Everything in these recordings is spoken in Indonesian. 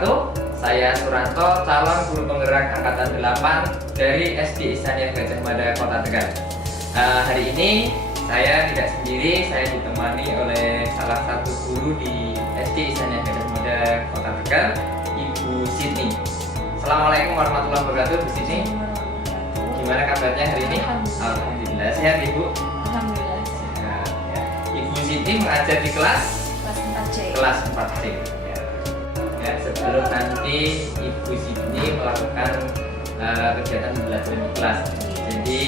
wabarakatuh. Saya Suranto, calon guru penggerak angkatan 8 dari SD Ihsaniyah Gajah Mada Kota Tegal. Hari ini saya tidak sendiri, saya ditemani oleh salah satu guru di SD Ihsaniyah Gajah Mada Kota Tegal, Ibu Sydney. Assalamualaikum warahmatullahi wabarakatuh, Bu Sydney. Gimana kabarnya hari ini? Alhamdulillah sehat, Ibu. Alhamdulillah. Ya. Ibu Sydney mengajar di kelas 4C. Kelas 4C. Ya, sebelum nanti Ibu Sydney melakukan kegiatan belajar di kelas. Jadi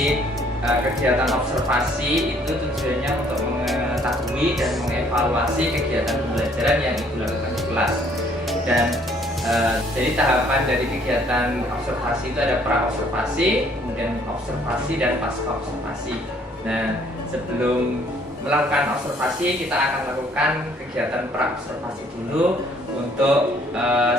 kegiatan observasi itu tujuannya untuk mengetahui dan mengevaluasi kegiatan pembelajaran yang Ibu lakukan di kelas. Dan jadi tahapan dari kegiatan observasi itu ada pra-observasi, kemudian observasi dan pasca observasi. Nah, sebelum melakukan observasi kita akan melakukan kegiatan pra-observasi dulu untuk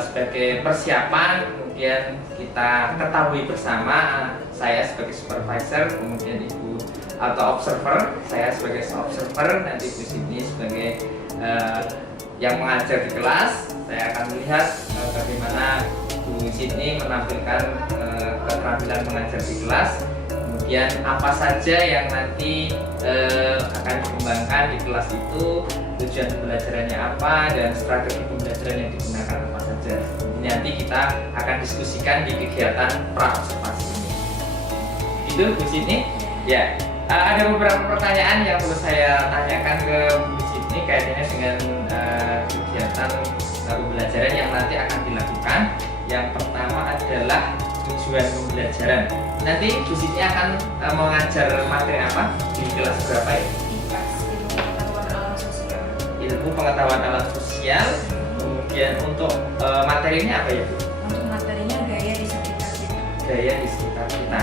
sebagai persiapan, kemudian kita ketahui bersama, saya sebagai supervisor, kemudian Ibu atau observer, saya sebagai observer, nanti Bu Sydney sebagai yang mengajar di kelas. Saya akan melihat bagaimana Bu Sydney menampilkan keterampilan mengajar di kelas. Kemudian apa saja yang nanti akan dikembangkan di kelas itu, tujuan pembelajarannya apa, dan strategi pembelajaran yang digunakan apa saja. Ini nanti kita akan diskusikan di kegiatan pra-observasi ini. Itu Bu Sydney? Ya. Ada beberapa pertanyaan yang perlu saya tanyakan ke Bu Sydney kaitannya dengan kegiatan pembelajaran yang nanti akan dilakukan. Yang pertama adalah tujuan pembelajaran. Nanti Bu Sydney akan mengajar materi apa di kelas berapa ya? Ilmu pengetahuan alam sosial. Ilmu pengetahuan alam sosial. Kemudian untuk materinya apa ya Bu? Untuk materinya gaya di sekitar kita. Gaya di sekitar kita.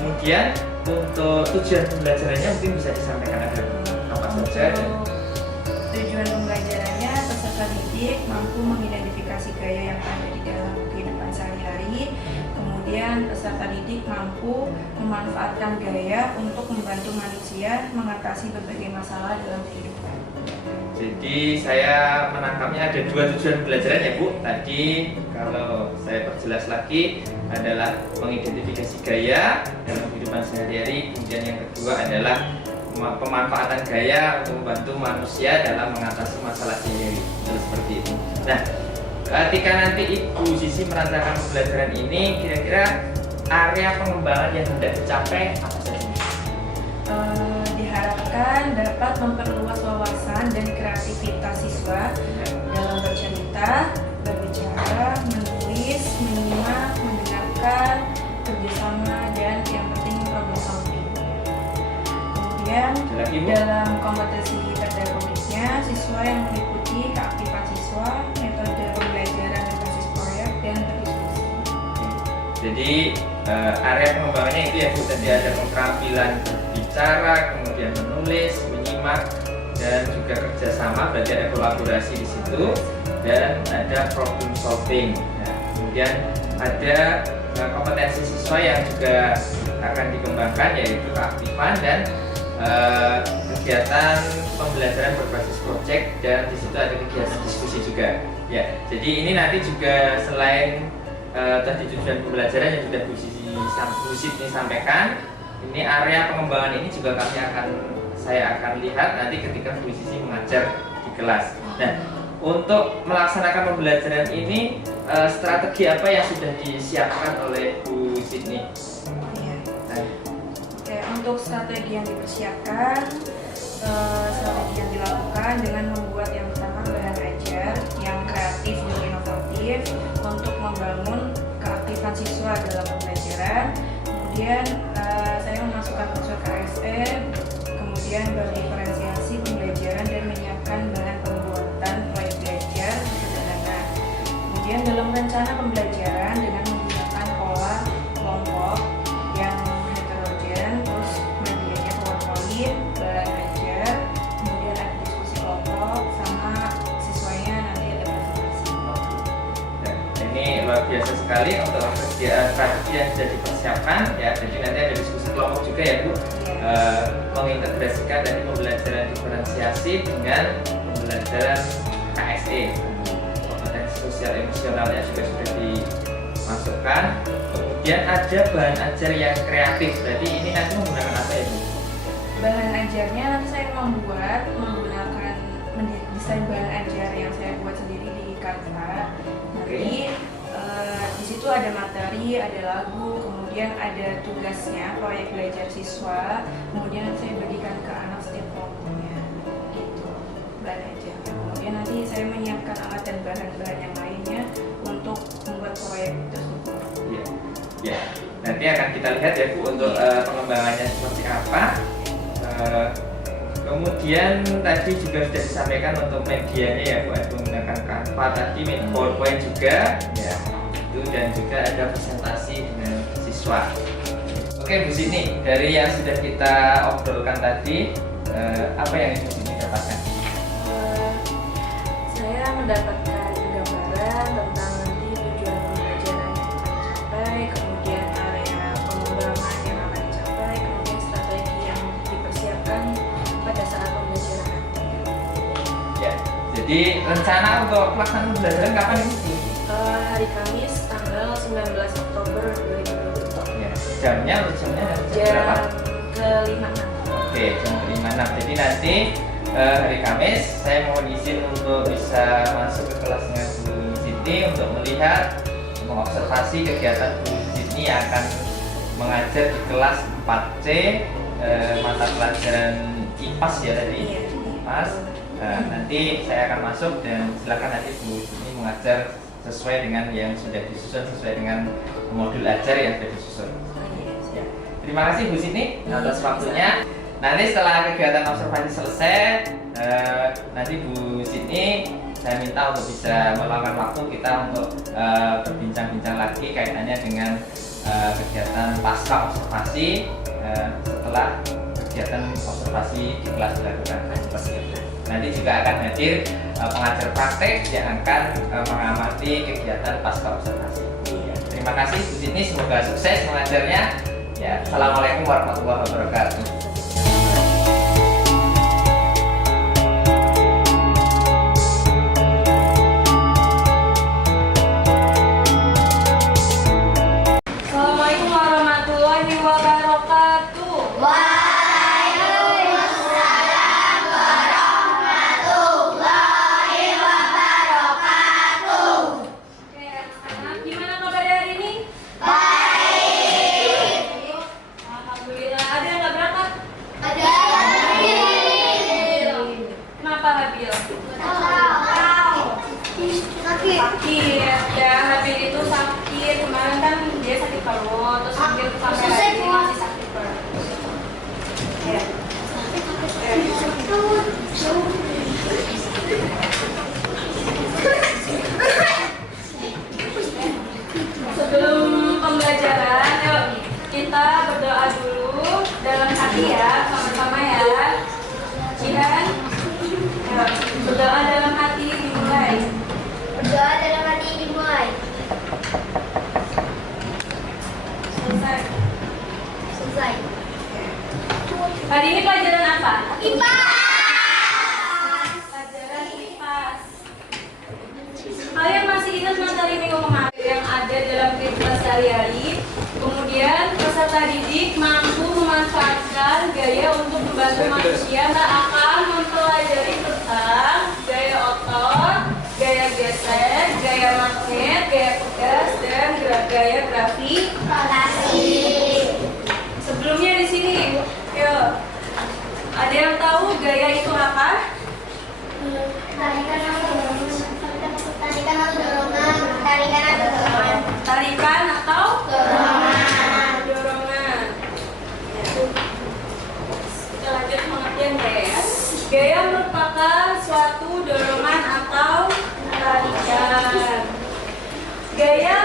Kemudian untuk tujuan pembelajarannya mungkin bisa disampaikan ada apa saja? Tujuan pembelajarannya, peserta didik mampu mengidentifikasi gaya yang ada di dalam kehidupan sehari-hari. Kemudian peserta didik mampu memanfaatkan gaya untuk membantu manusia mengatasi berbagai masalah dalam kehidupan. Jadi saya menangkapnya ada dua tujuan pembelajaran ya Bu. Tadi kalau saya perjelas lagi adalah mengidentifikasi gaya dalam kehidupan sehari-hari. Kemudian yang kedua adalah pemanfaatan gaya untuk membantu manusia dalam mengatasi masalah sehari-hari. Seperti itu. Nah, ketika nanti Ibu Sisi merasakan pembelajaran ini, kira-kira area pengembangan yang hendak dicapai apa saja? Diharapkan dapat memperluas wawasan dan kreativitas siswa dalam bercerita, berbicara, menulis, menyimak, mendengarkan, kerjasama, dan yang penting problem solving. Kemudian dalam kompetisi pedagogiknya, siswa yang mengikuti keaktifan siswa, metode pembelajaran berbasis proyek, dan berdiskusi. Jadi area pengembangannya itu ya Bu, tadi ada keterampilan berbicara, kemudian menulis, menyimak, dan juga kerjasama, berarti ada kolaborasi di situ, dan ada problem solving. Nah, kemudian ada kompetensi siswa yang juga akan dikembangkan, yaitu keaktifan dan kegiatan pembelajaran berbasis project, dan di situ ada kegiatan diskusi juga. Ya, jadi ini nanti juga selain tadi tujuan pembelajaran yang sudah Bu Sydney sampaikan, ini area pengembangan ini juga saya akan lihat nanti ketika Bu Sydney mengajar di kelas. Nah, untuk melaksanakan pembelajaran ini strategi apa yang sudah disiapkan oleh Bu Sydney? Oke, untuk strategi yang dipersiapkan, strategi yang dilakukan dengan membuat yang pertama bahan ajar yang kreatif dan inovatif untuk membangun keaktifan siswa dalam pembelajaran. Kemudian saya memasukkan unsur KSE, kemudian berdiferensiasi pembelajaran dan menyiapkan bahan pembuatan proyek belajar sederhana. Kemudian dalam rencana pembelajaran dengan menggunakan pola kelompok yang heterogen, terus medianya PowerPoint, bahan ajar, kemudian ada diskusi kelompok, sama siswanya nanti ada presentasi. Ini luar biasa sekali untuk strategi yang sudah dipersiapkan ya. Jadi nanti ada diskusi kelompok juga ya Bu, mengintegrasikan dari pembelajaran diferensiasi dengan pembelajaran KSE, kompetensi sosial emosionalnya juga sudah dimasukkan. Kemudian ada bahan ajar yang kreatif. Berarti ini nanti menggunakan apa ya Bu? Bahan ajarnya nanti saya menggunakan mendesain bahan ajar yang saya buat sendiri di Canva. Nanti di situ ada materi, ada lagu, kemudian ada tugasnya, proyek belajar siswa, kemudian saya bagikan ke anak setiap kelompoknya, gitu bahan ajarnya. Kemudian nanti saya menyiapkan alat dan bahan-bahan yang lainnya untuk membuat proyek tersebut. Iya. Ya, nanti akan kita lihat ya Bu untuk pengembangannya seperti apa. Kemudian tadi juga sudah disampaikan untuk medianya ya Bu, ada menggunakan Canva tadi, PowerPoint juga ya itu, dan juga ada presentasi dengan siswa. Oke Bu Sydney, dari yang sudah kita obrolkan tadi apa yang Bu Sydney dapatkan? Saya mendapatkan gambaran tentang nanti tujuan pembelajaran yang akan dicapai, kemudian area pengembangan yang akan dicapai, kemudian strategi yang dipersiapkan pada saat pembelajaran nanti. Ya, jadi rencana untuk pelaksanaan pembelajaran kapan ini Bu? Hari Kamis tanggal 19 Oktober 2020. Ya, jamnya Jam berapa? ke-5. Oke, jam 5. Jadi nanti hari Kamis saya mohon izin untuk bisa masuk ke kelasnya Bu Sydney untuk melihat, mengobservasi kegiatan Bu Sydney yang akan mengajar di kelas 4C mata pelajaran IPAS ya tadi. Iya. IPAS. Nanti saya akan masuk dan silakan nanti Bu Sydney mengajar sesuai dengan yang sudah disusun, sesuai dengan modul ajar yang sudah disusun. Terima kasih Bu Sydney atas waktunya. Nanti setelah kegiatan observasi selesai, nanti Bu Sydney saya minta untuk bisa meluangkan waktu kita untuk berbincang-bincang lagi kaitannya dengan kegiatan pasca observasi setelah kegiatan observasi di kelas dilakukan. Nanti juga akan hadir pengajar praktek yang akan mengamati kegiatan pasca observasi. Terima kasih Bu Sydney, semoga sukses mengajarnya. Ya, Assalamualaikum warahmatullahi wabarakatuh. Assalamualaikum warahmatullahi wabarakatuh. Waalaikumsalam warahmatullahi wabarakatuh. Oke, anak-anak, gimana kabar hari ini? Baik. Alhamdulillah. Ada yang nggak berangkat? Ada. Kenapa Habil? Sakit. Sakit. Ya, Habil itu sakit. Kemarin kan dia sakit perut, terus Habil sampai hari ini masih sakit perut. Ya. Sebelum pembelajaran, yuk kita berdoa dulu dalam hati ya, sama-sama ya. Jihan, yuk berdoa dalam hati dimulai. Berdoa dalam hati dimulai. Selesai. Selesai. Hari ini pelajaran apa? IPA. Pelajaran IPAS. Kalian masih ingat materi minggu kemarin yang ada dalam kehidupan sehari-hari? Kemudian peserta didik mampu memanfaatkan gaya untuk membantu manusia. Kita akan mempelajari tentang gaya otot, gaya gesek, gaya magnet, gaya pegas, dan gaya grafikasi. Sebelumnya di sini, yuk. Ada yang tahu gaya itu apa? Tarikan atau dorongan. Tarikan atau dorongan. Tarikan atau dorongan. Tarikan atau Dorongan. dorongan. Kita lanjut pengertian gaya. Gaya merupakan suatu dorongan atau tarikan. Gaya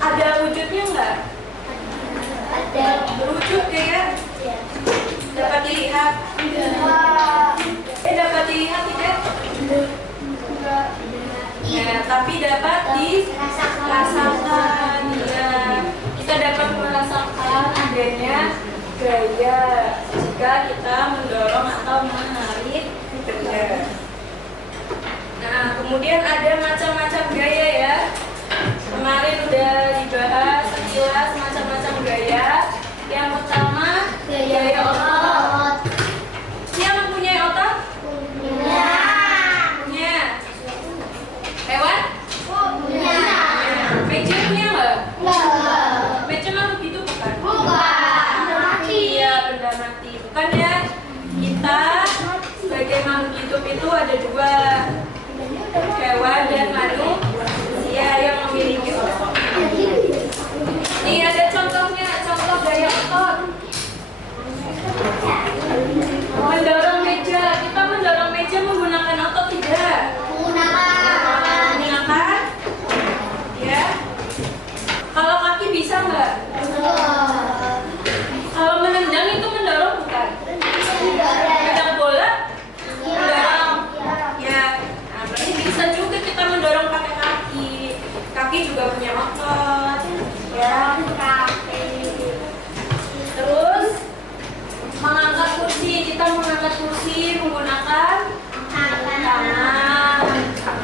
ada wujudnya enggak? Ada. Berwujud gaya? Ya. Dapat dilihat? Dapat dilihat tidak? Ya, tapi dapat dirasakan. Ya, kita dapat merasakan adanya gaya jika kita mendorong atau menarik benda. Nah, Nah, kemudian ada macam-macam gaya ya. Kemarin udah dibahas sekilas macam-macam gaya. Yang pertama, gaya otot. Siapa punya otot? Punya. Hewan? Punya. Meja punya nggak? Meja makhluk hidup bukan? Iya, benda mati. Bukan ya? Kita sebagai makhluk hidup itu ada dua, hewan dan manusia yang memiliki otot. Ini ada contohnya, contoh gaya otot. Mendorong meja, kita mendorong meja menggunakan otot tidak? Menggunakan? Ya. Kalau kaki bisa nggak? Kalau menendang itu mendorong bukan? Menendang bola? Mendorong. Ya. Nah, berarti bisa juga kita mendorong pakai kaki. Kaki juga punya otot. Ya. Terus mengangkat kursi, kita mengangkat kursi menggunakan tangan.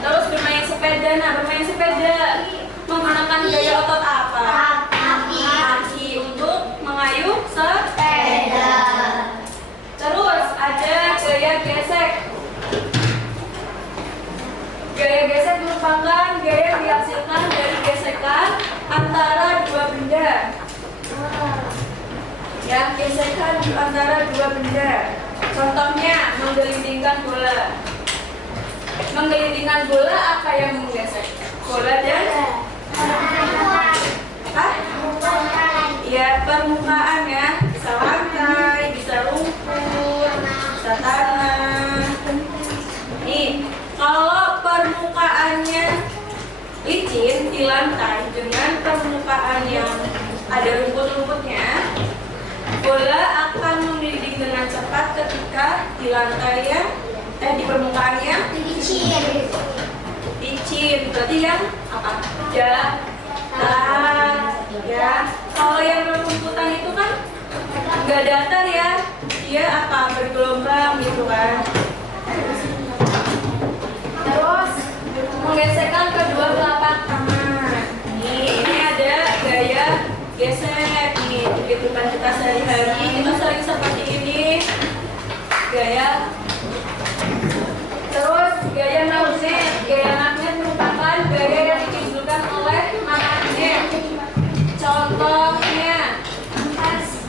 Terus bermain sepeda, nah bermain sepeda menggunakan gaya otot apa? Kaki untuk mengayuh sepeda. Terus ada gaya gesek. Gaya gesek merupakan gaya yang dihasilkan dari gesekan antara dua benda. Ya, gesekan antara dua benda. Contohnya menggelindingkan bola. Menggelindingkan bola apa yang menggesek? Bola dan apa? Ya, permukaan ya. Bisa lantai, bisa rumput, bisa tanah. Nih, kalau permukaannya licin di lantai dengan permukaan yang ada rumput-rumputnya, bola akan menggelinding dengan cepat ketika di lantai yang di permukaannya licin. Berarti yang apa? Datar ya. Kalau yang rumputan itu kan nggak datar ya, dia apa? Bergelombang gitu kan. Terus menggesekkan kedua telapak tangan. Ini ada gaya gesek nih di kehidupan kita sehari-hari. Kita sering seperti ini gaya. Terus gaya magnet. Gaya magnet merupakan gaya yang ditimbulkan oleh magnet. Contohnya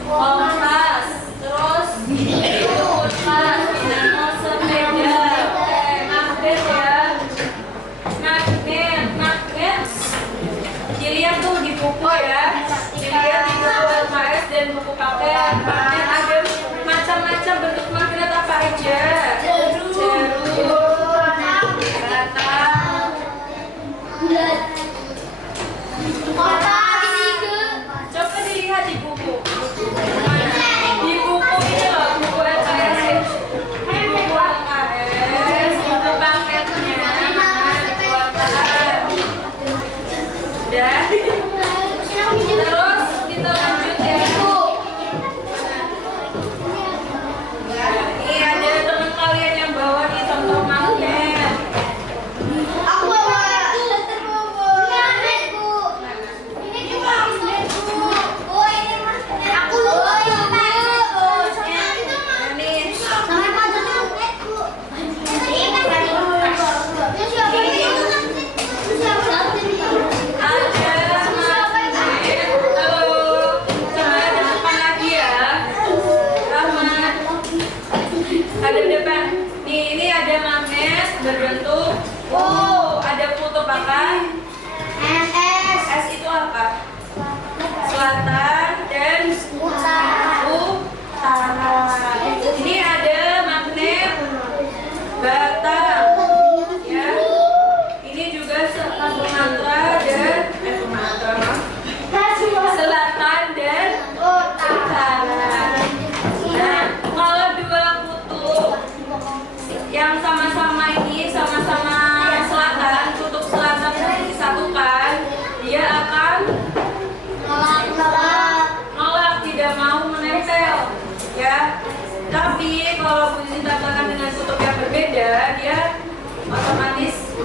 kompas. Terus itu kulkas, dinamo, sepeda. Magnet ya. Magnet. Dilihat tuh di buku ya. Dilihat di buku LKS dan buku paket. Magnet ada macam-macam bentuk magnet apa aja? Jarum, coba dilihat di buku. Di buku ini loh, buku LKS. Di buku LKS, buku paketnya dikeluarkan. Dan terus kita lanjut ya. Ini ada teman kalian yang bawa nih contoh magnet. Ada depan. Nih, ini ada magnet berbentuk. Oh, ada foto pakai. S itu apa? Selatan dan utara. Ini ada magnet Batam. Ya. Ini juga Sumatera dan Selatan dan utara. Nah, kalau dua kutub yang sama-sama ini sama-sama selatan, kutub selatan disatukan, dia akan nolak, tidak mau menempel, ya. Tapi kalau posisi tabrakan dengan kutub yang berbeda, dia otomatis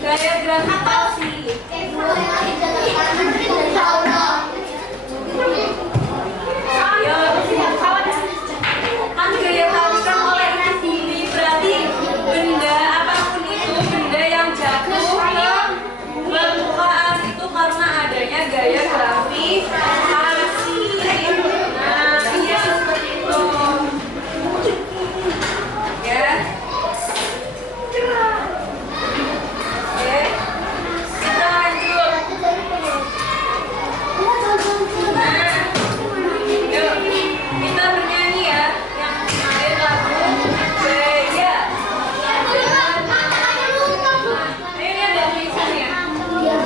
Gaya gravitasi. Ayo, kan gaya tarikan oleh bumi berarti benda apapun itu, benda yang jatuh ke permukaan itu karena adanya gaya gravitasi. Nah, iya seperti itu. Ya. Oke. Kita lanjut. Nah, yuk kita bernyanyi ya yang kemarin lagu Gaya. Ini ada tulisannya. Yuk,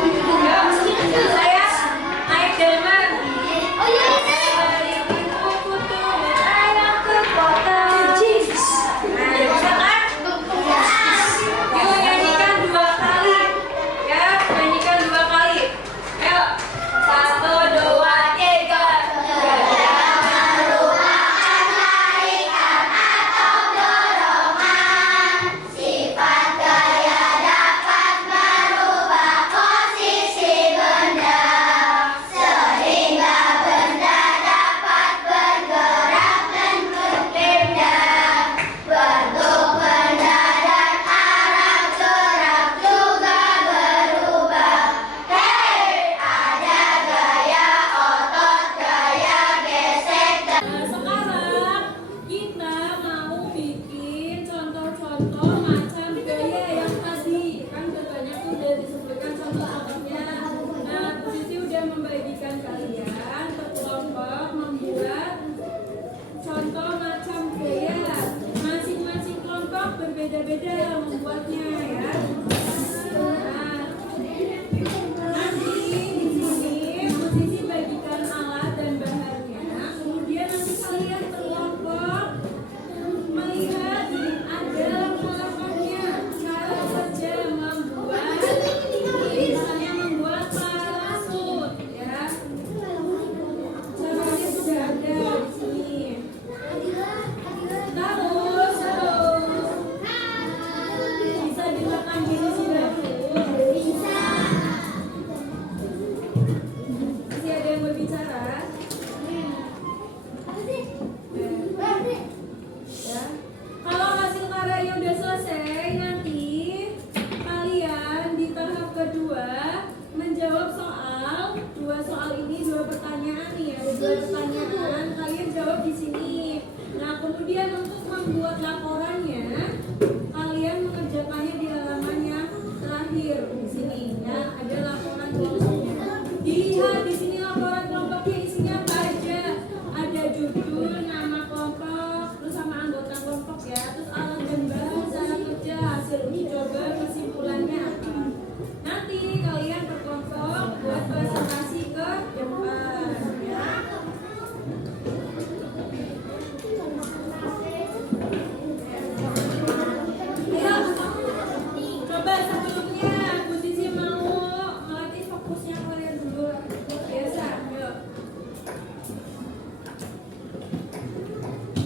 saya naik delman. Dari pintu turun ayam ke kota. Nah, bisa kan? Yuk nyanyikan 2 kali. Ya, nyanyikan 2 kali. Yuk. 1, 2, 3. Sekarang kita mau bikin contoh-contoh macam gaya yang tadi. Kan katanya tuh udah disebutkan contoh-contohnya. Nah, Sisi udah membagikan kalian ke kelompok membuat contoh macam gaya. Masing-masing kelompok berbeda-beda membuatnya ya. Nah, nanti di sini Sisi bagikan alat dan bahannya. Kemudian nanti kalian berkelompok melihat ada kelompoknya cara kerja membuat, misalnya membuat parasut ya. Caranya sudah ada di sini. Terus bisa dimakan gini sudah. Masih ada yang berbicara? Ya. Kalau hasil karyanya udah selesai, nanti kalian di tahap kedua menjawab soal. 2 soal ini 2 pertanyaan nih ya, 2 pertanyaan kalian jawab di sini. Nah, kemudian untuk membuat laporannya, kalian mengerjakannya di halaman yang terakhir di sini ya. Ada laporan kelompoknya. Dilihat di sini laporan kelompoknya isinya apa aja. Ada judul, nama kelompok, terus sama anggota kelompok ya. Terus alat dan bahan cara kerja, hasil uji coba, kesimpulannya apa. Nanti kalian berkelompok buat presentasi ke depan ya. Ya, coba sebelumnya Bu Sisi mau melatih fokusnya kalian dulu. Biasa, yuk.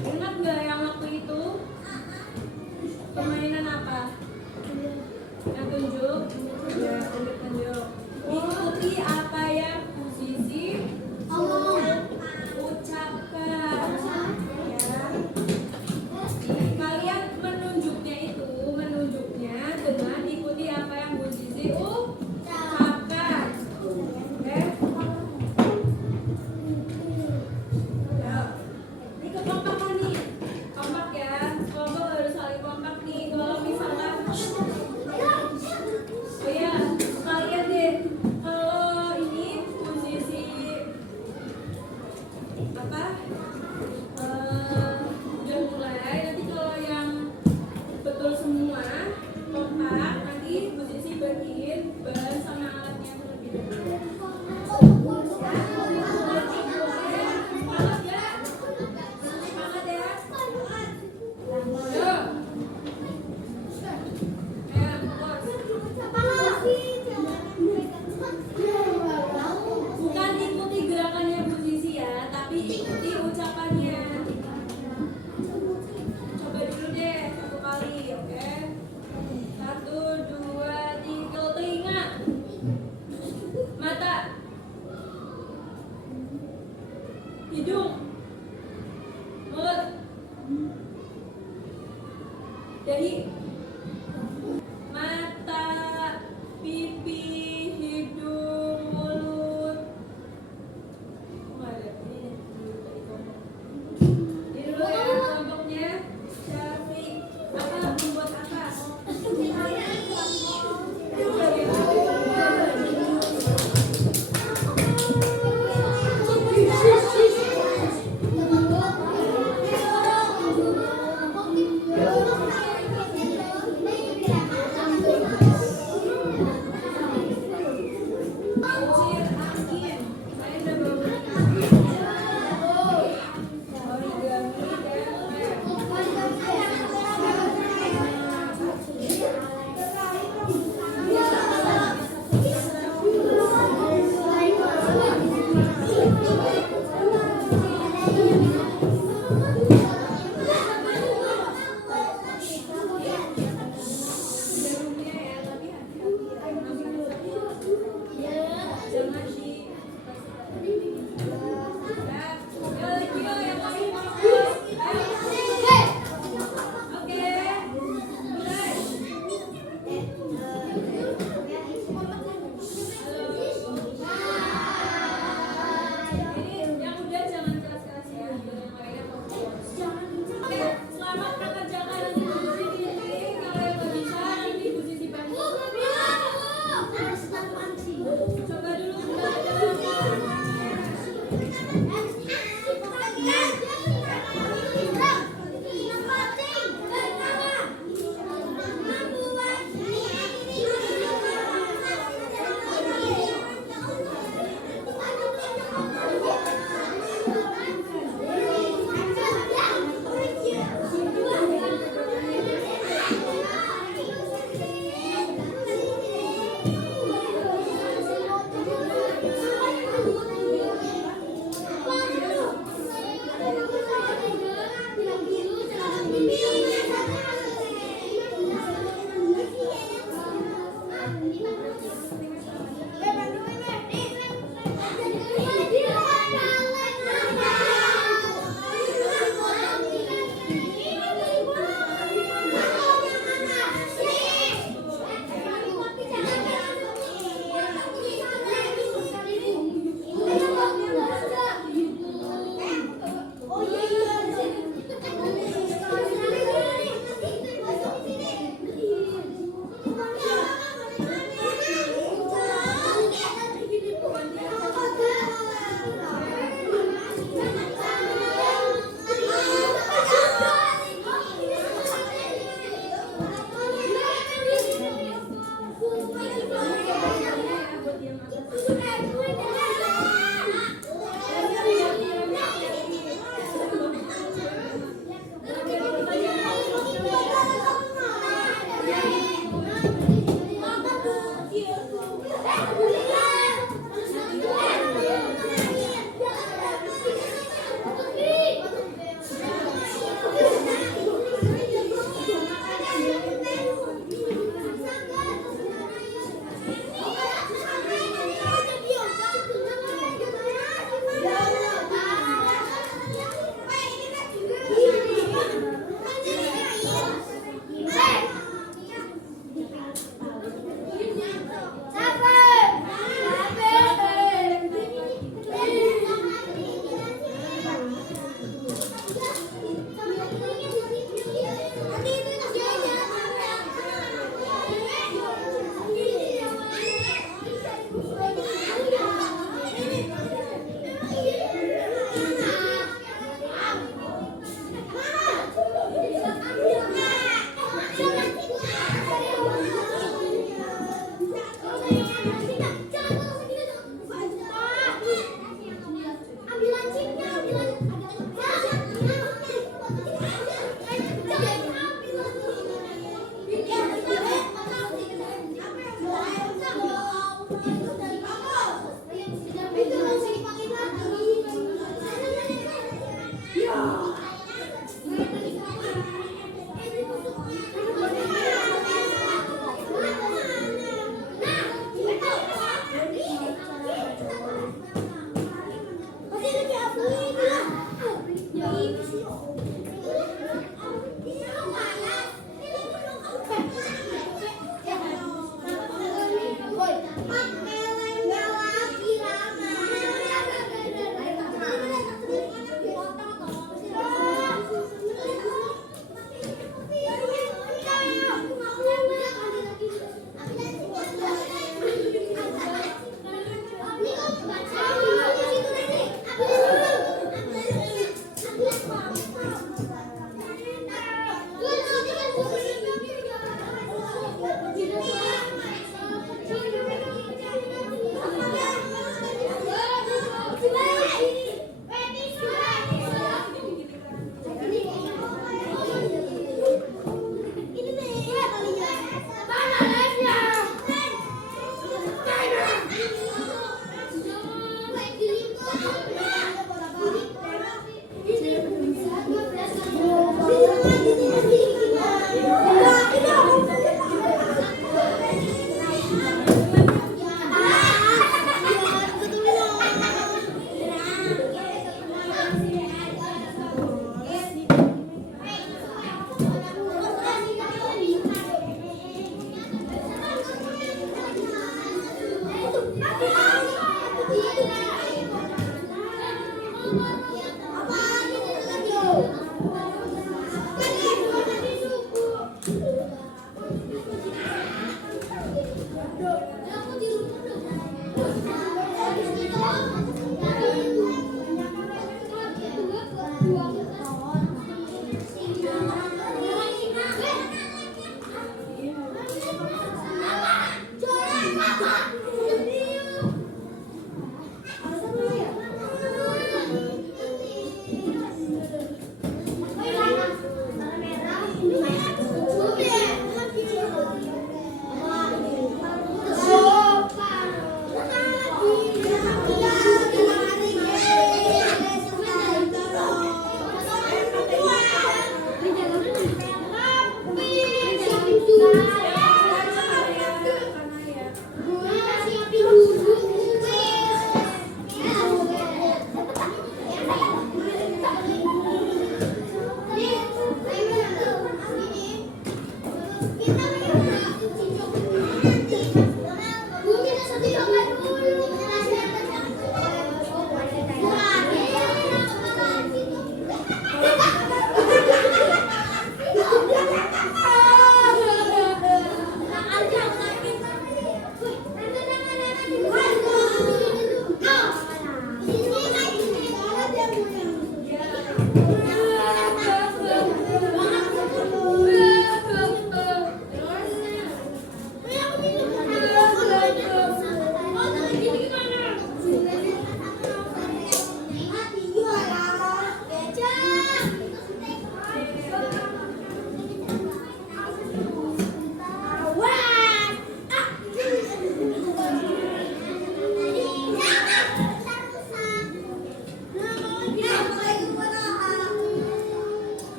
Ingat nggak yang waktu itu? Permainan apa? Yang tunjuk? Ya, tunjuk. Ikuti apa yang Bu Sisi ucapkan. Ya. Kalian menunjuknya dengan ikuti apa yang Bu Sisi ucapkan. Oke? Ya. Ini kekompakan nih. Kompak ya. Kelompok harus saling kompak nih. Kalau misalkan oh ya, kalian deh. Kalau ini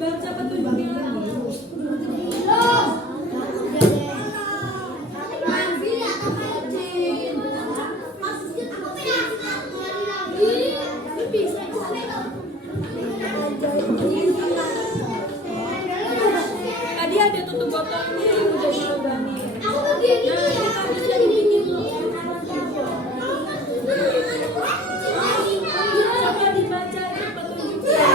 Baca petunjuknya lagi. Tadi ada tutup botol ini udah dilubangi. Nah, kita bisa dibikin loh. Coba dibaca ya petunjuknya.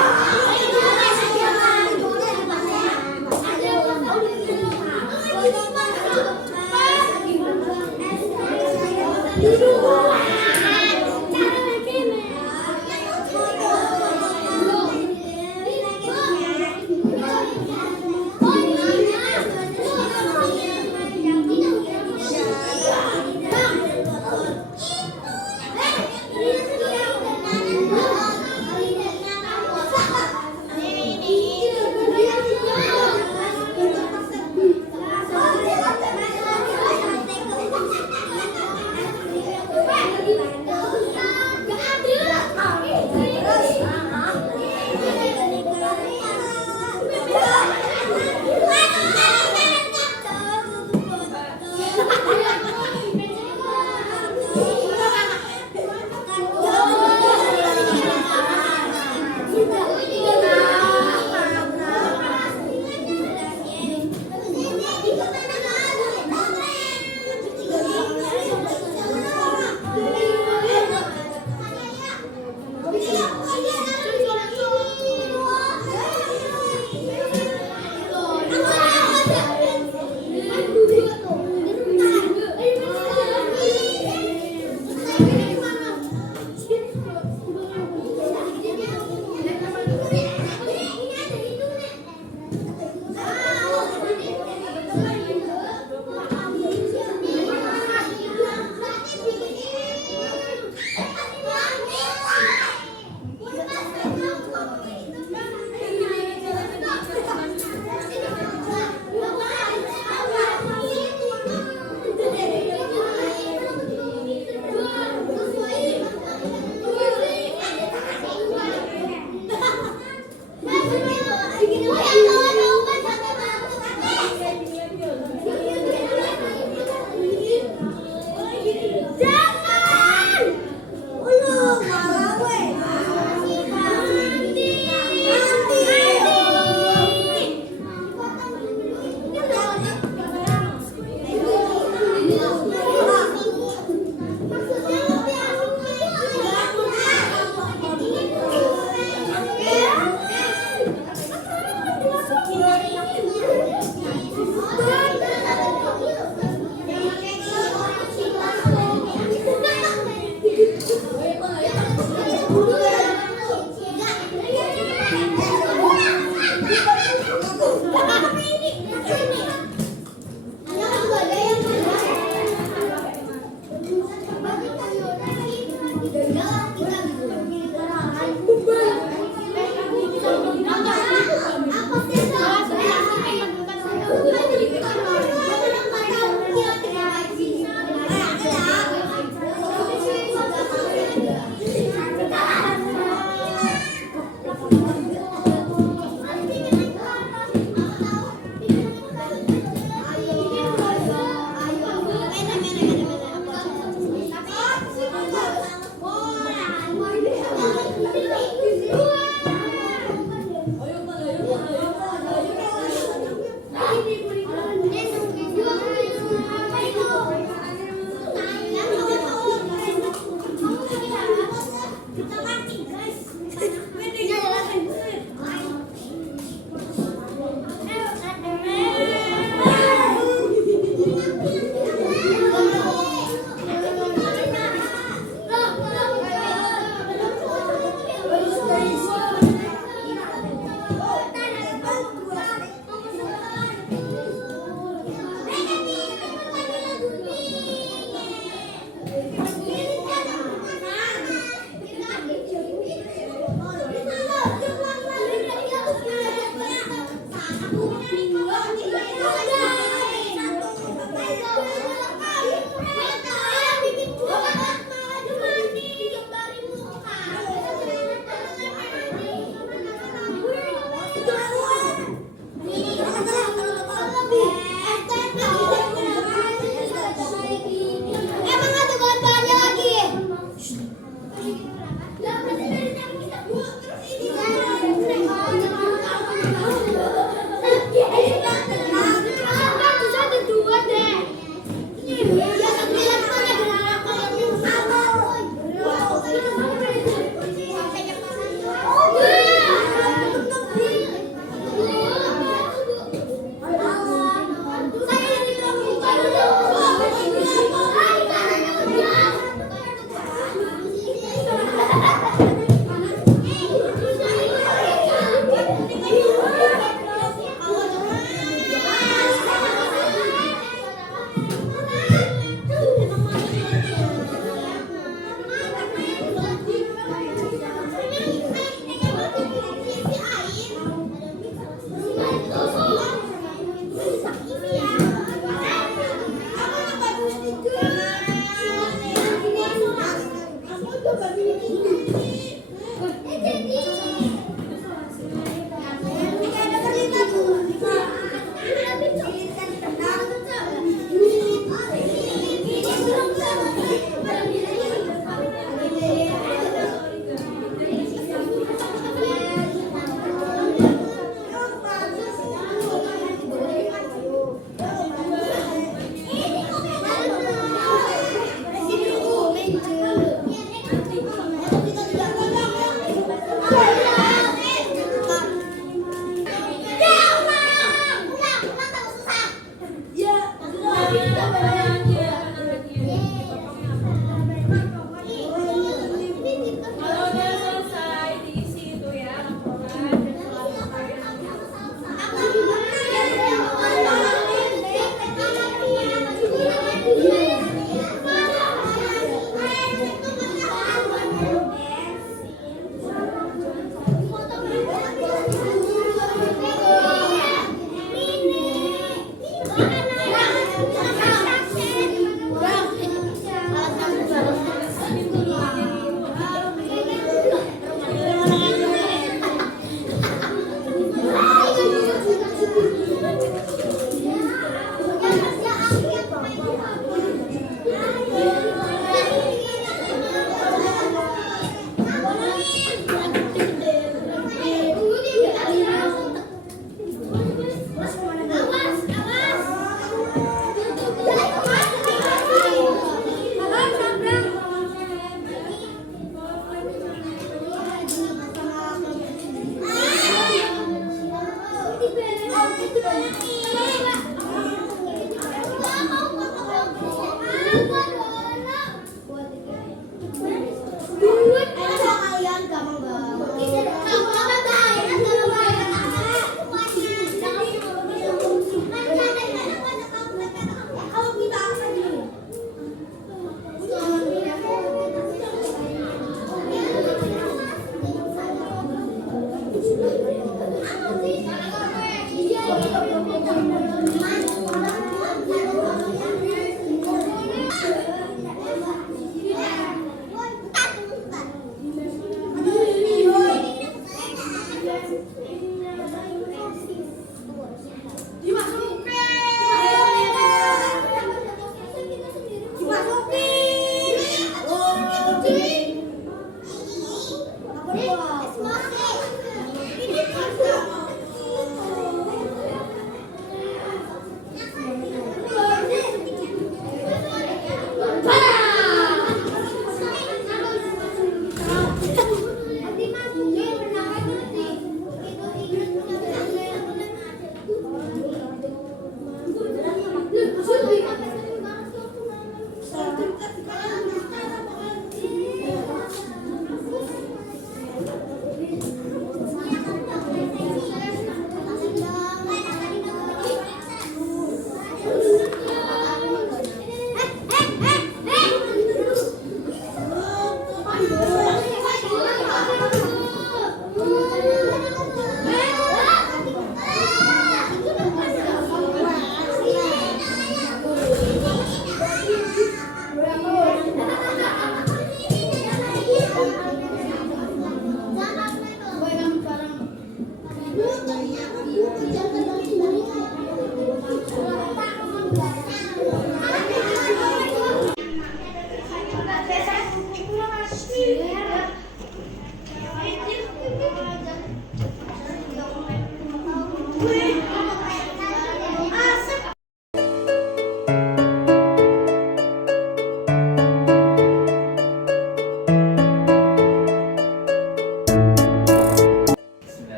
Bismillahirrahmanirrahim.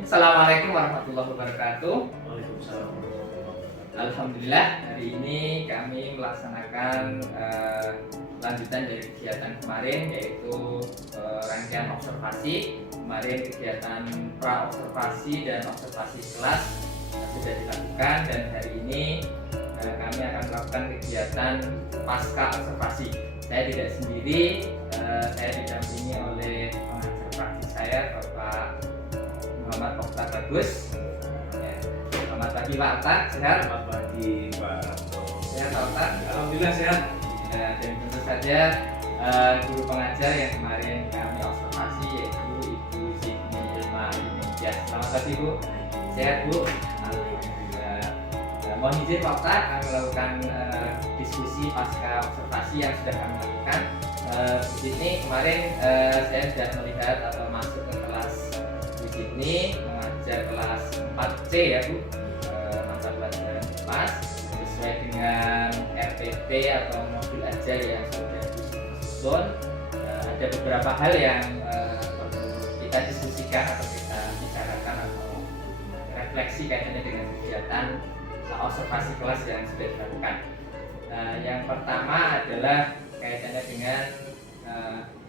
Assalamualaikum warahmatullahi wabarakatuh. Waalaikumsalam. Alhamdulillah, hari ini kami melaksanakan lanjutan dari kegiatan kemarin, yaitu rangkaian observasi. Kemarin kegiatan pra observasi dan observasi kelas sudah dilakukan, dan hari ini kami akan melakukan kegiatan pasca observasi. Saya tidak sendiri, saya didampingi oleh pengajar praktik saya, Bapak Muhammad Okta Bagus. Selamat pagi Pak Okta, sehat? Selamat pagi Pak. Sehat Pak Okta? Alhamdulillah sehat. Ya, dan tentu saja guru pengajar yang kemarin kami observasi, yaitu Ibu Sidni Ilma Indonesia. Selamat pagi Bu, sehat Bu? Alhamdulillah. Mohon izin Pak Okta, kami melakukan diskusi pasca observasi yang sudah kami lakukan. Di sini kemarin saya sudah melihat atau masuk ke kelas di sini mengajar kelas 4C ya Bu, mata pelajaran kelas sesuai dengan RPP atau modul ajar yang sudah disusun. Ada beberapa hal yang perlu kita diskusikan atau kita bicarakan atau refleksi kaitannya dengan kegiatan observasi kelas yang sudah dilakukan. Yang pertama adalah kaitannya dengan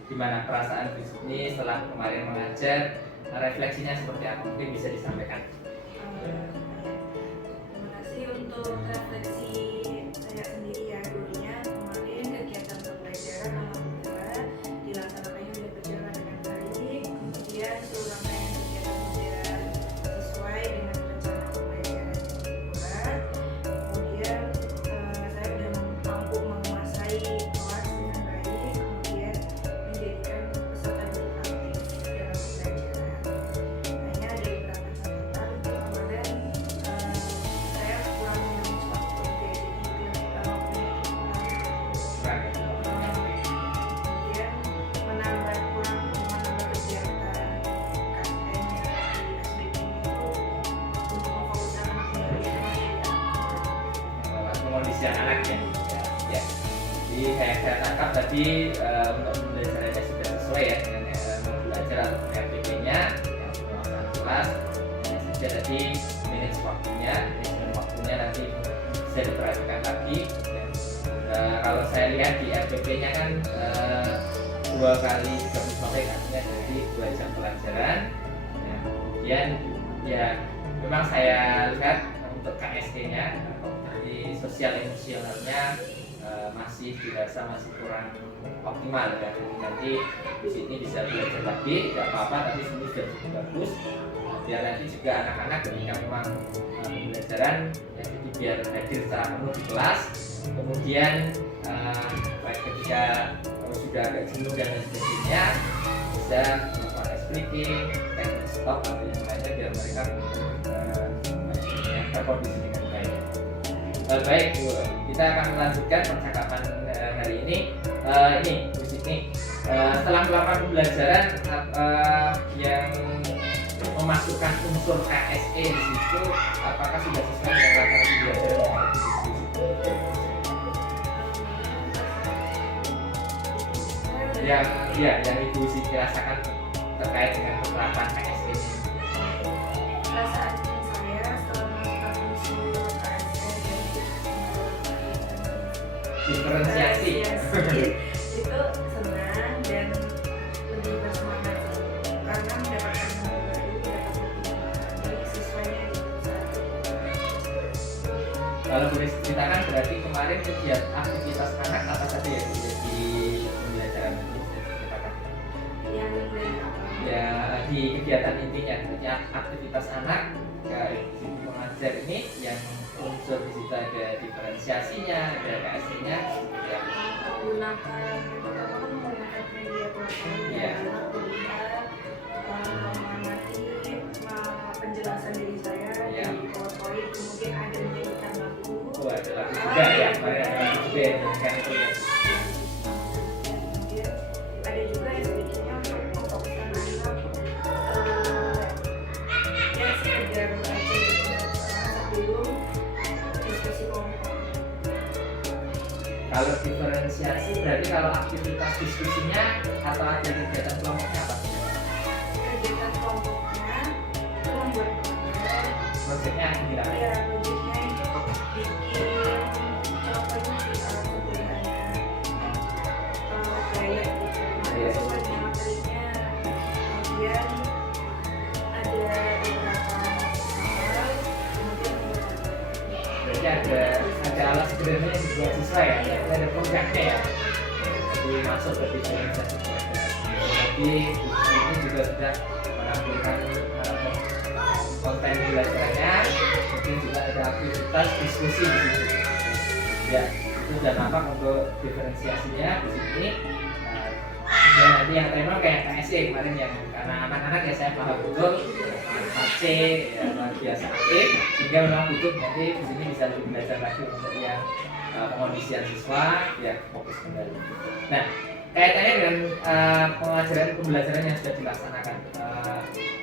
gimana perasaan Bu Sidni setelah kemarin mengajar, refleksinya seperti apa, mungkin bisa disampaikan. Terima kasih untuk refleksi saya sendiri ya, dulunya kemarin kegiatan pembelajaran alhamdulillah dilaksanakannya sudah berjalan dengan baik. Kemudian seluruh rangkaian kegiatan berjalan sesuai dengan rencana pembelajaran yang dibuat. Kemudian saya sudah mampu menguasai kelas dengan baik, kemudian menjadikan peserta didik aktif dalam pembelajaran. Hanya ada beberapa catatan kemarin saya kurang menulis waktu, jadi kemudian menambah kegiatan KSN di SBK itu untuk memfokuskan anak belajar Pengondisian anak ya. Ya. Jadi saya tangkap tadi untuk pembelajarannya sudah sesuai ya dengan modul ajar atau RPP-nya, penguasaan kelas. Hanya saja tadi manajemen waktunya nanti bisa diperhatikan lagi. Kalau saya lihat di RPP-nya kan 2 kali 30 sore, artinya jadi 2 jam pelajaran. Ya, kemudian ya memang saya lihat untuk KST-nya dari sosial emosionalnya masih dirasa masih kurang optimal ya. Jadi nanti di sini bisa belajar lagi, tidak apa-apa, tapi sini sudah cukup bagus. Biar nanti juga anak-anak ketika memang pembelajaran ya, jadi biar hadir secara penuh di kelas. Kemudian baik ketika sudah agak jenuh dan lain sebagainya bisa melakukan ice breaking, teknik stop atau yang lainnya biar mereka terkondisi dengan baik. Baik Bu, kita akan melanjutkan percakapan hari ini. Ini Bu Sidni, setelah melakukan pembelajaran yang memasukkan unsur KSE di situ, apakah sudah sesuai dengan latar pembelajaran yang ada di situ? Yang Ibu Sidni rasakan terkait dengan penerapan KSE ini. perasaan saya setelah melakukan unsur KSN dan Diferensiasi. itu senang dan lebih bersemangat karena mendapatkan hal baru, dapat lebih memahami siswanya di saat itu. Kalau boleh ceritakan, berarti kemarin kegiatan aktivitas anak apa saja ya Bu, di pembelajaran itu bisa diceritakan? Yang dari apa? Ya di kegiatan intinya, berarti aktivitas anak ya, di mengajar ini yang unsur di situ ada diferensiasinya, ada KSE-nya, ya. Menggunakan pertama kan menggunakan media PowerPoint Iya. anak melihat mengamati penjelasan diri saya Iya. di PowerPoint, kemudian ada menyanyikan lagu. Oh, ada lagu juga ya, kemarin ada lagu juga yang menyanyikan itu ya. Kemudian ada juga aktivitas diskusinya atau ada kegiatan kelompoknya apa? Kegiatan kelompoknya itu membuat Proyeknya gila. ya proyeknya bikin apa itu sih pembeliannya gaya gitu sesuai dengan materinya. Kemudian ada beberapa hal, kemudian Berarti ada alat sederhana yang dibuat siswa ya, ada proyeknya ya. Jadi masuk ke visualisasi proyek. Jadi ini juga sudah menampilkan konten belajarnya, mungkin juga ada aktivitas diskusi di situ. Ya, itu sudah nampak untuk diferensiasinya di sini. Dan nanti yang tema kayak KSE kemarin yang karena anak-anak ya saya paham betul HC ya, luar biasa aktif sehingga memang butuh nanti di sini bisa lebih belajar lagi untuk yang pengondisian siswa ya fokus kembali. Nah, kaitannya dengan pengajaran pembelajaran yang sudah dilaksanakan,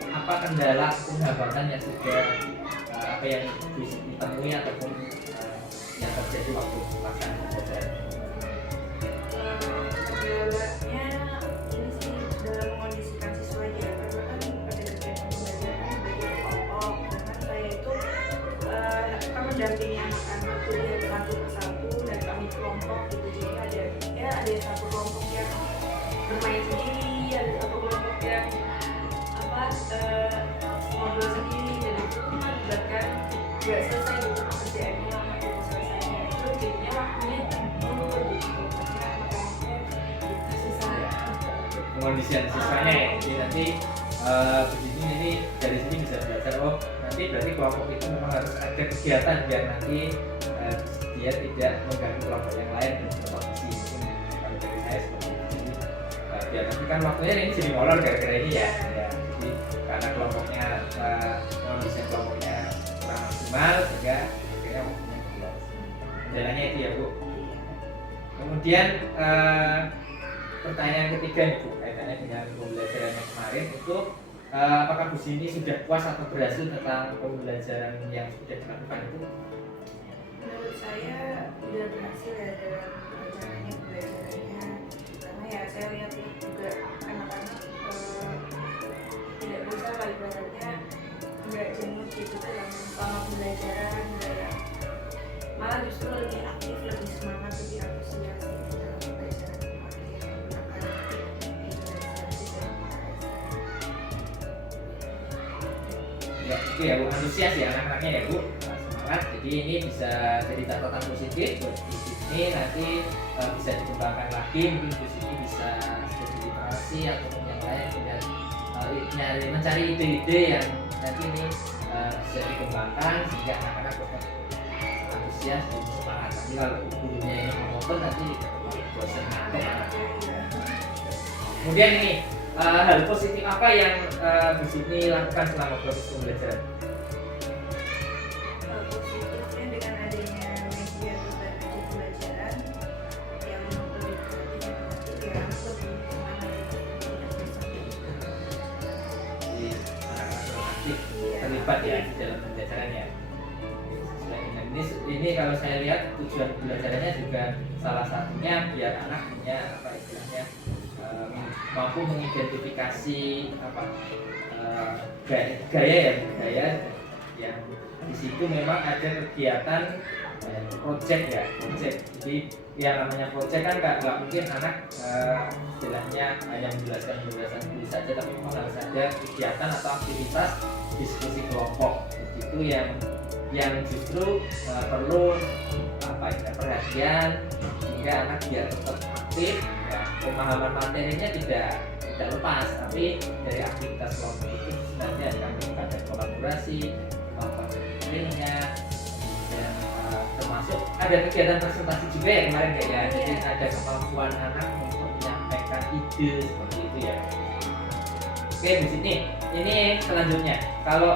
apa kendala ataupun hambatan yang sudah apa yang bisa ditemui ataupun yang terjadi waktu pelaksanaan pembelajaran? kendalanya ini sih dalam mengondisikan siswanya karena kan pada kegiatan pembelajaran bagi kelompok, karena saya itu kan mendampingi anak-anak tuh dari satu persatu dan kami kelompok gitu, jadi ada satu kelompok yang bermain sendiri, ada satu kelompok yang ngobrol sendiri, dan itu mengakibatkan nggak selesai gitu pekerjaannya lama gitu selesainya, itu jadinya waktunya mundur gitu, makanya susah. Pengondisian siswanya ya, jadi nanti begini ini dari sini bisa belajar nanti berarti kelompok itu memang harus ada kegiatan biar nanti dia tidak mengganggu kelompok yang lain dan berkompetisi. Mungkin kalau dari saya seperti ini biar nanti kan waktunya ini jadi molor gara-gara ini ya, jadi karena kelompoknya pengondisian kelompoknya kurang maksimal sehingga akhirnya waktunya keluar. Kendalanya itu ya Bu. Kemudian pertanyaan ketiga nih Bu, kaitannya dengan pembelajaran yang kemarin itu apakah Bu Sini sudah puas atau berhasil tentang pembelajaran yang sudah dilakukan itu? Menurut saya udah berhasil ya dalam pembelajarannya, karena ya saya lihat juga anak-anak tidak bisa kali belajarnya nggak jenuh gitu selama pembelajaran, malah justru lebih aktif, lebih semangat, lebih antusias gitu dalam pembelajaran Ya itu ya Bu, antusias ya anak-anaknya ya Bu, semangat. Jadi ini bisa jadi catatan positif buat Bu Sini, nanti bisa dikembangkan lagi, mungkin Bu Sini bisa studi literasi ataupun yang lain dan mencari ide-ide yang nanti ini bisa dikembangkan sehingga anak-anak dapat antusias dan semangat. Tapi kalau gurunya ini monoton nanti bosan ngantuk anaknya. Kemudian ini hal positif apa yang Bu Sini lakukan selama proses pembelajaran? Positifnya dengan adanya media berbagai pembelajaran yang lebih kreatif, ya lebih semangat Jadi anak-anak aktif terlibat ya di dalam pembelajaran ya. Selain dengan ini kalau saya lihat tujuan pembelajarannya juga salah satunya biar anak punya apa istilahnya mampu mengidentifikasi apa gaya yang di situ memang ada kegiatan project. Jadi yang namanya project kan nggak mungkin anak istilahnya hanya menjelaskan dulu saja, tapi memang harus ada kegiatan atau aktivitas diskusi kelompok itu yang justru perlu perhatian sehingga anak biar tetap aktif ya, pemahaman materinya tidak lepas, tapi dari aktivitas kelompok itu sebenarnya ada kolaborasi, kemampuan berpikirnya, dan termasuk ada kegiatan presentasi juga ya kemarin ya, jadi ada kemampuan anak untuk menyampaikan ide seperti itu ya. Oke Bu Sini, ini selanjutnya kalau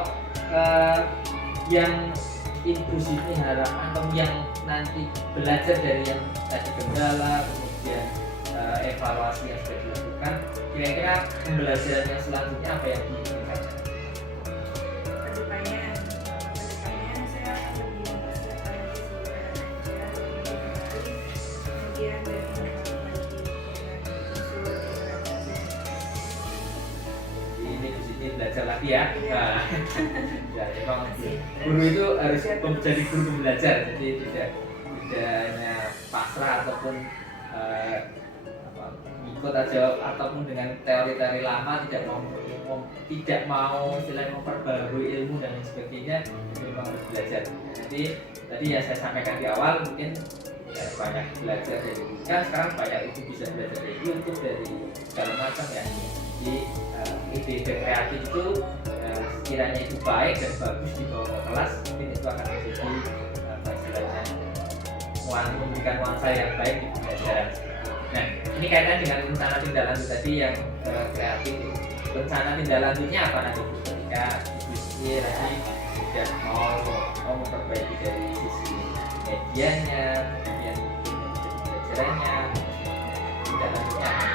yang Ibu Sini harapkan atau yang nanti belajar dari yang tadi kendala kemudian evaluasi yang sudah dilakukan, kira-kira pembelajaran yang selanjutnya apa yang diinginkan? kedepannya saya akan lebih mempersiapkan kemudian dari lagi belajar lagi ya. Nah, ya memang guru itu harus menjadi guru pembelajar, jadi tidak hanya pasrah ataupun ikut aja ataupun dengan teori-teori lama, tidak mau istilahnya memperbarui ilmu dan lain sebagainya. Jadi memang harus belajar. Jadi tadi ya saya sampaikan di awal, mungkin ya, banyak belajar dari buku, sekarang banyak itu bisa belajar dari YouTube, dari segala macam ya. Jadi ide-ide kreatif itu sekiranya itu baik dan bagus dibawa ke kelas, mungkin itu akan menjadi istilahnya memberikan nuansa yang baik di pembelajaran. Nah, ini kaitan dengan rencana tindak lanjut tadi yang kreatif. Rencana tindak lanjutnya apa nanti? Ketika ibu sendiri lagi sudah mau memperbaiki dari sisi medianya, kemudian pembelajarannya, tindak lanjutnya apa?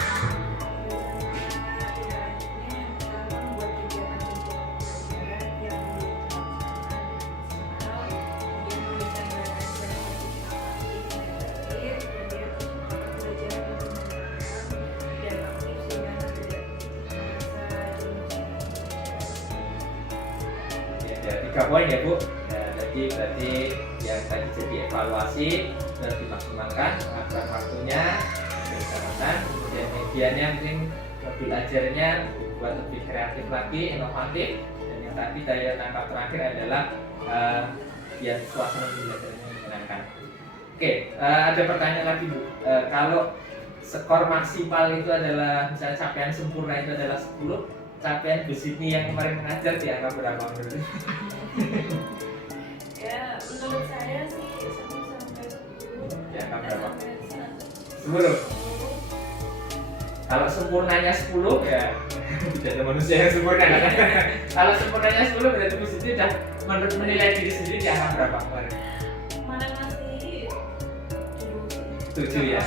Ada 3 poin ya Bu. Nah, jadi berarti yang tadi jadi evaluasi dan dimaksimalkan pengaturan waktunya, kesamaan, kemudian medianya mungkin belajarnya dibuat lebih kreatif lagi, inovatif, dan yang tadi daya tangkap terakhir adalah biar suasana belajarnya menyenangkan. Oke, ada pertanyaan lagi Bu. Kalau skor maksimal itu adalah misalnya capaian sempurna itu adalah 10, capaian Bu Sydney yang kemarin mengajar dianggap berapa menurut? Ya, menurut saya sih 1 sampai 10. Dianggap berapa? 10. 10. Kalau sempurnanya 10 ya tidak ada manusia yang sempurna kan? Kalau sempurnanya 10 berarti Bu Sydney sudah menurut menilai diri sendiri dianggap berapa kemarin? Kemarin masih 7 ya.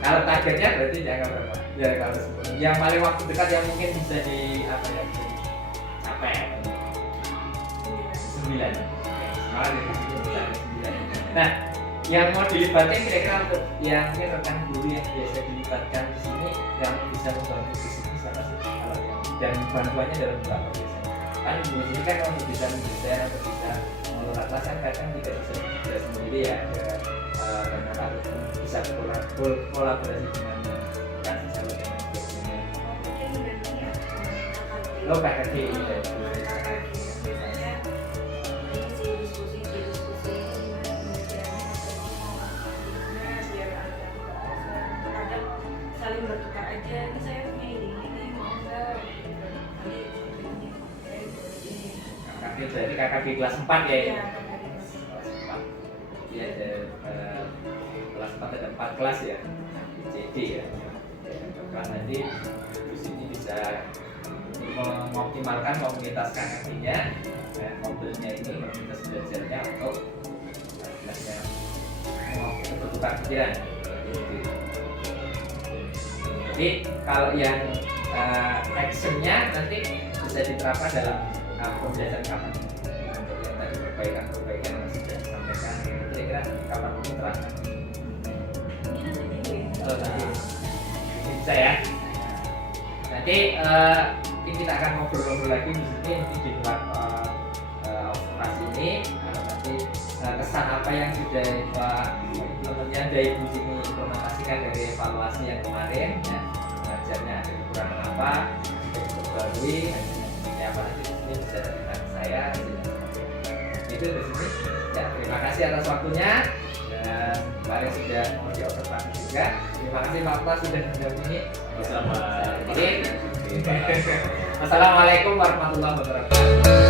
Kalau targetnya berarti dianggap berapa? Ya kalau sempurna. Yang paling waktu dekat yang mungkin bisa di apa ya? Capai 9. Malah dari 9. Nah, yang mau dilibatkan kira-kira untuk yang mungkin rekan guru yang biasa dilibatkan di sini yang bisa membantu di sini siapa sih? Kalau yang dan bantuannya dalam bentuk apa biasanya? Kan di sini kan untuk bisa mendesain atau bisa mengelola kelas kan kadang tidak bisa sendiri ya. Karena harus bisa kolaborasi dengan kasih sahabat yang sebagainya. Lo KKD ya. Saling bertukar aja, ini saya punya ini mau nggak? KKD berarti KKD kelas 4 ya? Iya, Iya, ada kelas 4 ada 4 kelas ya, CD ya. Kan nanti di sini bisa mengoptimalkan komunitas KKD-nya, mobilnya ini komunitas belajarnya untuk kelasnya mau bertukar pikiran. Jadi kalau yang actionnya nanti bisa diterapkan dalam pembelajaran kapan untuk yang tadi perbaikan yang sudah disampaikan, kira-kira kapan mungkin terapkan? Oh, nanti ini bisa ya. Nanti kita akan ngobrol-ngobrol lagi di sini nanti di luar observasi ini. Kalau nanti kesan apa yang sudah implementasinya dari Bu Sydney implementasikan dari evaluasi yang kemarin, ya, mengajarnya ada kekurangan apa, sudah diperbarui, hasilnya apa nanti di sini bisa cerita ke saya. Itu di sini. Ya, terima kasih atas waktunya dan kemarin sudah mau diobservasi juga. Terima kasih Pak Pak sudah mendampingi. Selamat. Assalamualaikum warahmatullahi wabarakatuh.